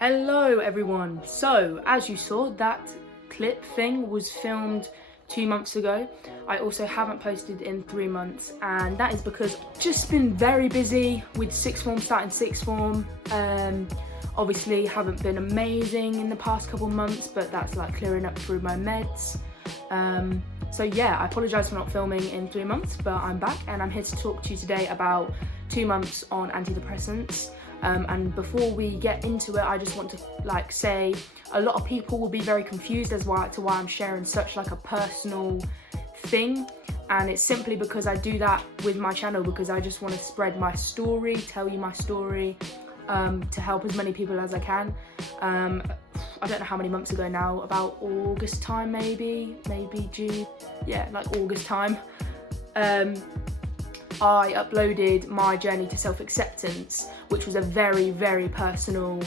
Hello everyone. So as you saw, that clip thing was filmed 2 months ago. I also haven't posted in 3 months, and that is because I've just been very busy with sixth form, starting sixth form. Obviously haven't been amazing in the past couple months, but that's like clearing up through my meds. So yeah, I apologise for not filming in 3 months, but I'm back and I'm here to talk to you today about 2 months on antidepressants. And before we get into it, I just want to say a lot of people will be very confused as to why I'm sharing such a personal thing, and it's simply because I do that with my channel because I just want to spread my story, tell you my story, to help as many people as I can. I don't know how many months ago now, about August time maybe June, yeah, August time. I uploaded my journey to self-acceptance, which was a very, very personal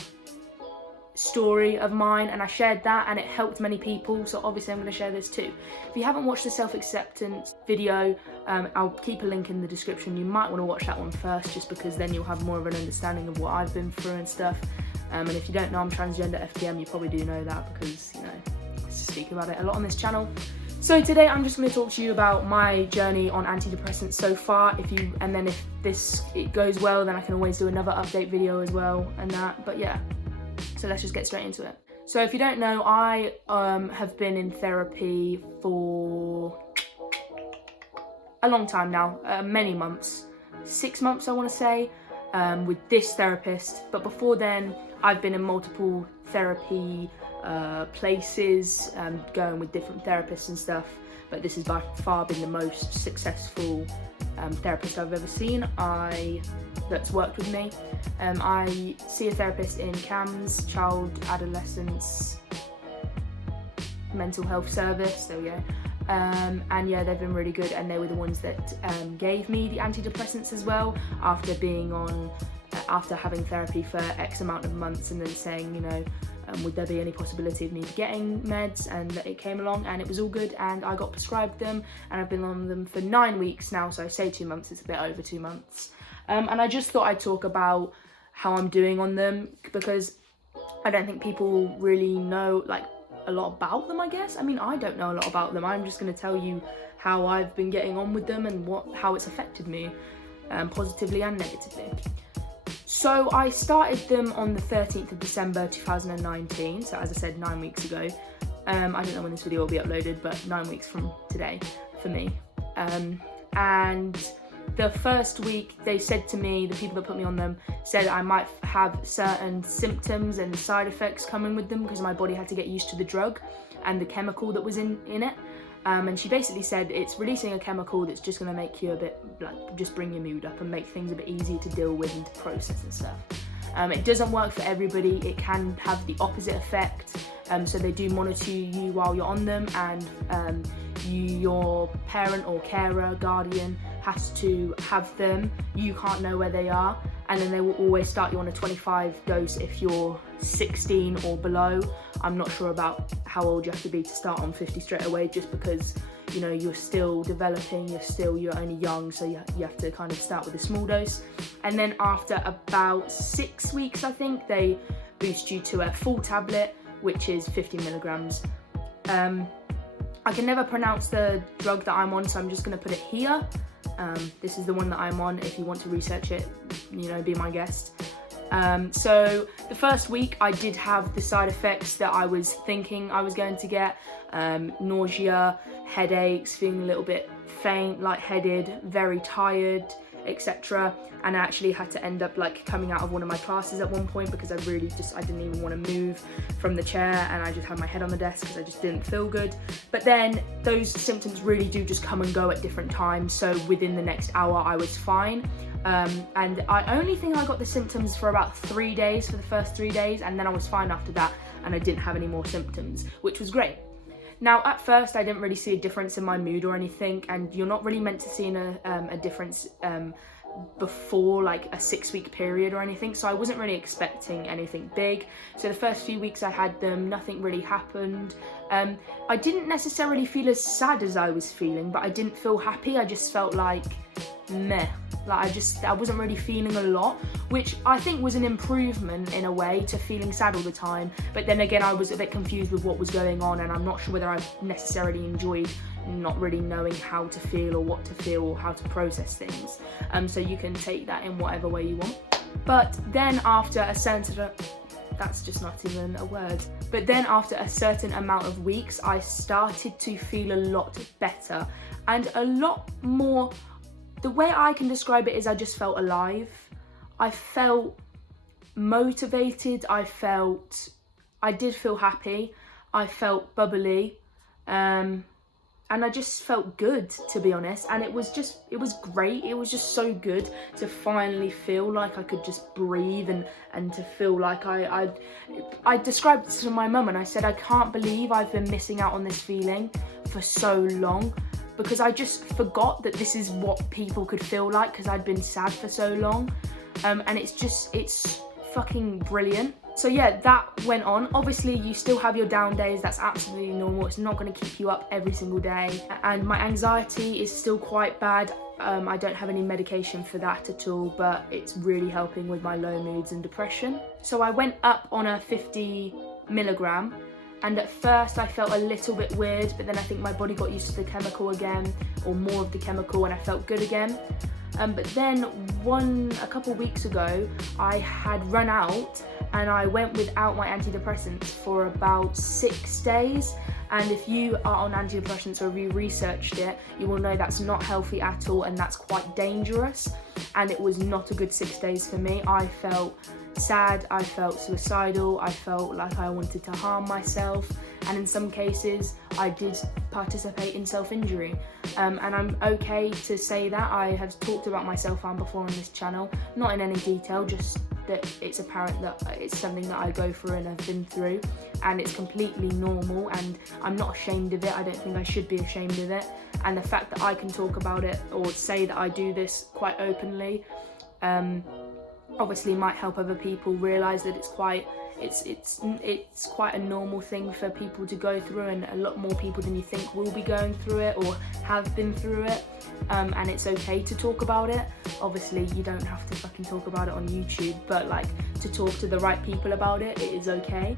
story of mine, and I shared that and it helped many people, so obviously I'm going to share this too. If you haven't watched the self-acceptance video, I'll keep a link in the description. You might want to watch that one first, just because then you'll have more of an understanding of what I've been through and stuff. And if you don't know I'm transgender FTM, you probably do know that because, you know, I speak about it a lot on this channel. So today I'm just going to talk to you about my journey on antidepressants so far. And then if it goes well, then I can always do another update video as well and that. But yeah, so let's just get straight into it. So if you don't know, I have been in therapy for a long time now, many months, 6 months I want to say, with this therapist. But before then, I've been in multiple therapy places, going with different therapists and stuff, but this has by far been the most successful therapist I've ever seen that's worked with me. I see a therapist in CAMS, Child Adolescence Mental Health Service, there we go. And yeah, they've been really good, and they were the ones that gave me the antidepressants as well, after having therapy for X amount of months and then saying, you know, would there be any possibility of me getting meds, and that it came along and it was all good and I got prescribed them, and I've been on them for 9 weeks now, so I say 2 months, it's a bit over 2 months. And I just thought I'd talk about how I'm doing on them, because I don't think people really know a lot about them, I guess. I mean, I don't know a lot about them. I'm just going to tell you how I've been getting on with them and how it's affected me, positively and negatively. So I started them on the 13th of December 2019, so as I said, 9 weeks ago. I don't know when this video will be uploaded, but 9 weeks from today for me. And the first week they said to me, the people that put me on them said I might have certain symptoms and side effects coming with them because my body had to get used to the drug and the chemical that was in it. And she basically said it's releasing a chemical that's just going to make you a bit, just bring your mood up and make things a bit easier to deal with and to process and stuff. It doesn't work for everybody. It can have the opposite effect. So they do monitor you while you're on them, and your parent or carer, guardian has to have them. You can't know where they are, and then they will always start you on a 25 dose if you're 16 or below. I'm not sure about how old you have to be to start on 50 straight away, just because, you know, you're still developing, you're only young, so you have to kind of start with a small dose. And then after about 6 weeks, I think, they boost you to a full tablet, which is 50 milligrams. I can never pronounce the drug that I'm on, so I'm just going to put it here. This is the one that I'm on. If you want to research it, you know, be my guest. So the first week I did have the side effects that I was thinking I was going to get. Nausea, headaches, feeling a little bit faint, lightheaded, very tired, etc. And I actually had to end up like coming out of one of my classes at one point because I didn't even want to move from the chair, and I just had my head on the desk because I just didn't feel good. But then those symptoms really do just come and go at different times, so within the next hour I was fine. And I only think I got the symptoms for about 3 days, for the first 3 days, and then I was fine after that, and I didn't have any more symptoms, which was great. Now, at first, I didn't really see a difference in my mood or anything, and you're not really meant to see a difference before like a 6-week period or anything, so I wasn't really expecting anything big. So the first few weeks I had them, nothing really happened. I didn't necessarily feel as sad as I was feeling, but I didn't feel happy. I just felt like meh. Like I wasn't really feeling a lot, which I think was an improvement in a way to feeling sad all the time. But then again, I was a bit confused with what was going on, and I'm not sure whether I necessarily enjoyed not really knowing how to feel or what to feel or how to process things. So you can take that in whatever way you want. But then after a certain, that's just not even a word. But then after a certain amount of weeks, I started to feel a lot better and a lot more. The way I can describe it is I just felt alive. I felt motivated. I did feel happy. I felt bubbly. And I just felt good, to be honest. And it was great. It was just so good to finally feel like I could just breathe and to feel like I described it to my mum and I said, I can't believe I've been missing out on this feeling for so long, because I just forgot that this is what people could feel like because I'd been sad for so long. And it's fucking brilliant. So yeah, that went on. Obviously, you still have your down days. That's absolutely normal. It's not going to keep you up every single day. And my anxiety is still quite bad. I don't have any medication for that at all, but it's really helping with my low moods and depression. So I went up on a 50 milligram. And at first I felt a little bit weird, but then I think my body got used to the chemical again, or more of the chemical, and I felt good again. But then a couple weeks ago, I had run out and I went without my antidepressants for about 6 days. And if you are on antidepressants or if you researched it, you will know that's not healthy at all, and that's quite dangerous. And it was not a good 6 days for me. I felt sad, I felt suicidal, I felt like I wanted to harm myself, and in some cases I did participate in self-injury. And I'm okay to say that. I have talked about my self-harm before on this channel, not in any detail, just that it's apparent that it's something that I go through and have been through, and it's completely normal, and I'm not ashamed of it. I don't think I should be ashamed of it, and the fact that I can talk about it or say that I do this quite openly obviously might help other people realise that it's quite a normal thing for people to go through, and a lot more people than you think will be going through it or have been through it, and it's okay to talk about it. Obviously you don't have to fucking talk about it on YouTube, but like to talk to the right people about it, it is okay.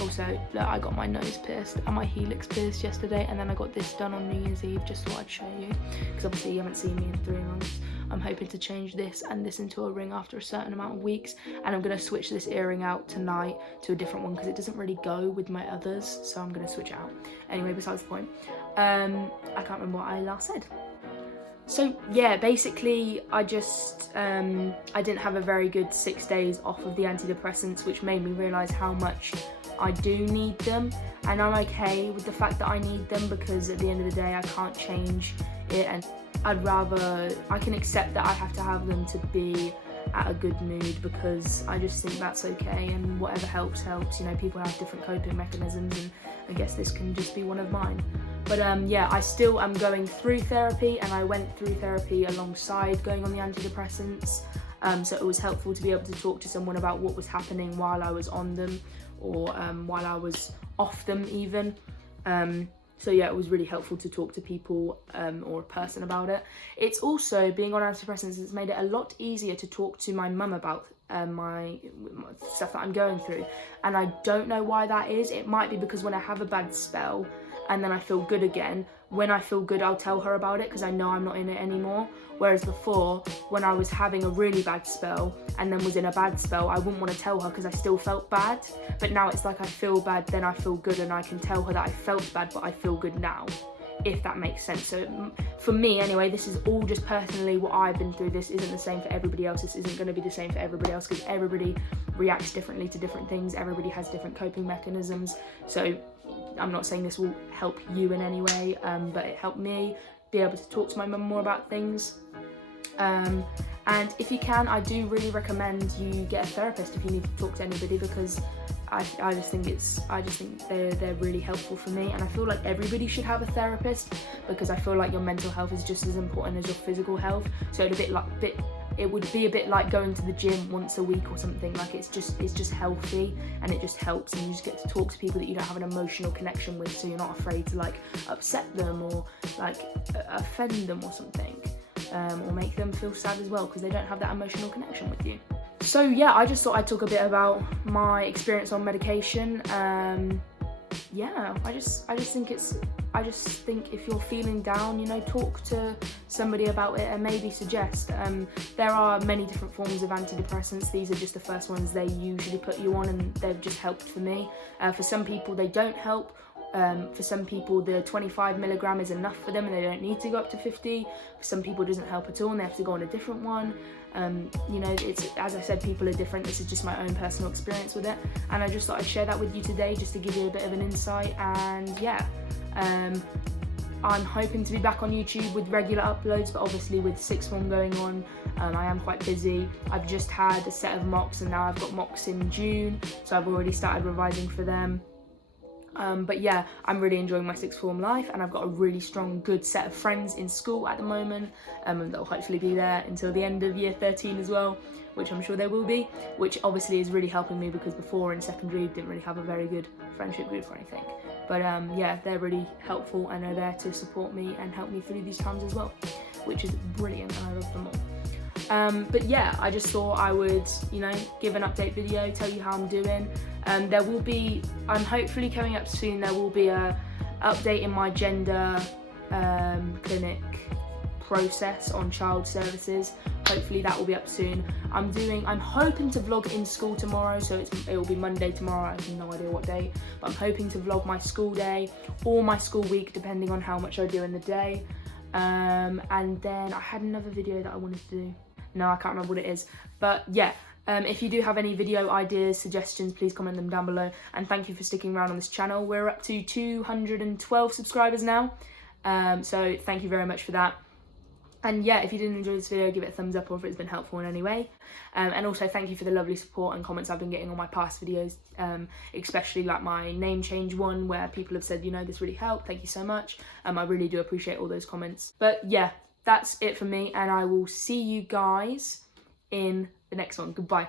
Also, look, I got my nose pierced and my helix pierced yesterday, and then I got this done on New Year's Eve. Just thought I'd show you, because obviously you haven't seen me in 3 months. I'm hoping to change this and this into a ring after a certain amount of weeks, and I'm going to switch this earring out tonight to a different one because it doesn't really go with my others, so I'm going to switch it out. Anyway, besides the point, I can't remember what I last said. So yeah, basically I just I didn't have a very good 6 days off of the antidepressants, which made me realise how much I do need them, and I'm okay with the fact that I need them, because at the end of the day I can't change it, and I can accept that I have to have them to be at a good mood, because I just think that's okay, and whatever helps. You know, people have different coping mechanisms, and I guess this can just be one of mine. But yeah, I still am going through therapy, and I went through therapy alongside going on the antidepressants, so it was helpful to be able to talk to someone about what was happening while I was on them, or while I was off them even. So yeah, it was really helpful to talk to people or a person about it. It's also, being on antidepressants, it's made it a lot easier to talk to my mum about my stuff that I'm going through. And I don't know why that is. It might be because when I have a bad spell and then I feel good again, when I feel good I'll tell her about it because I know I'm not in it anymore. Whereas before, when I was having a really bad spell and then was in a bad spell, I wouldn't want to tell her because I still felt bad. But now it's like I feel bad, then I feel good, and I can tell her that I felt bad but I feel good now, if that makes sense. So for me anyway, this is all just personally what I've been through. This isn't the same for everybody else. This isn't going to be the same for everybody else, because everybody reacts differently to different things. Everybody has different coping mechanisms. So I'm not saying this will help you in any way, but it helped me be able to talk to my mum more about things. And if you can, I do really recommend you get a therapist if you need to talk to anybody, because I just think they're really helpful for me, and I feel like everybody should have a therapist, because I feel like your mental health is just as important as your physical health. So it would be a bit like going to the gym once a week or something. Like it's just healthy, and it just helps, and you just get to talk to people that you don't have an emotional connection with, so you're not afraid to like upset them or like offend them or something, or make them feel sad as well, because they don't have that emotional connection with you. So yeah, I just thought I'd talk a bit about my experience on medication. Yeah, I just think if you're feeling down, you know, talk to somebody about it, and maybe suggest. There are many different forms of antidepressants. These are just the first ones they usually put you on, and they've just helped for me. For some people they don't help. For some people the 25 milligram is enough for them and they don't need to go up to 50. For some people it doesn't help at all and they have to go on a different one. You know, it's, as I said, people are different. This is just my own personal experience with it, and I just thought I'd share that with you today, just to give you a bit of an insight. And yeah, I'm hoping to be back on YouTube with regular uploads, but obviously with sixth form going on, I am quite busy. I've just had a set of mocks, and now I've got mocks in June, so I've already started revising for them. But yeah, I'm really enjoying my sixth form life, and I've got a really strong, good set of friends in school at the moment, and they'll hopefully be there until the end of year 13 as well, which I'm sure they will be, which obviously is really helping me, because before in secondary didn't really have a very good friendship group or anything. But yeah, they're really helpful and are there to support me and help me through these times as well, which is brilliant, and I love them all. But yeah, I just thought I would, you know, give an update video, tell you how I'm doing. There will be, I'm hopefully coming up soon, there will be a update in my gender clinic process on child services. Hopefully that will be up soon. I'm hoping to vlog in school tomorrow, so it will be Monday tomorrow. I have no idea what day, but I'm hoping to vlog my school day or my school week, depending on how much I do in the day. And then I had another video that I wanted to do. No, I can't remember what it is, but yeah. If you do have any video ideas, suggestions, please comment them down below, and thank you for sticking around on this channel. We're up to 212 subscribers now, so thank you very much for that. And yeah, if you didn't enjoy this video, give it a thumbs up, or if it's been helpful in any way. And also thank you for the lovely support and comments I've been getting on my past videos, especially like my name change one, where people have said, you know, this really helped, thank you so much. I really do appreciate all those comments. But yeah, that's it for me, and I will see you guys in the next one. Goodbye.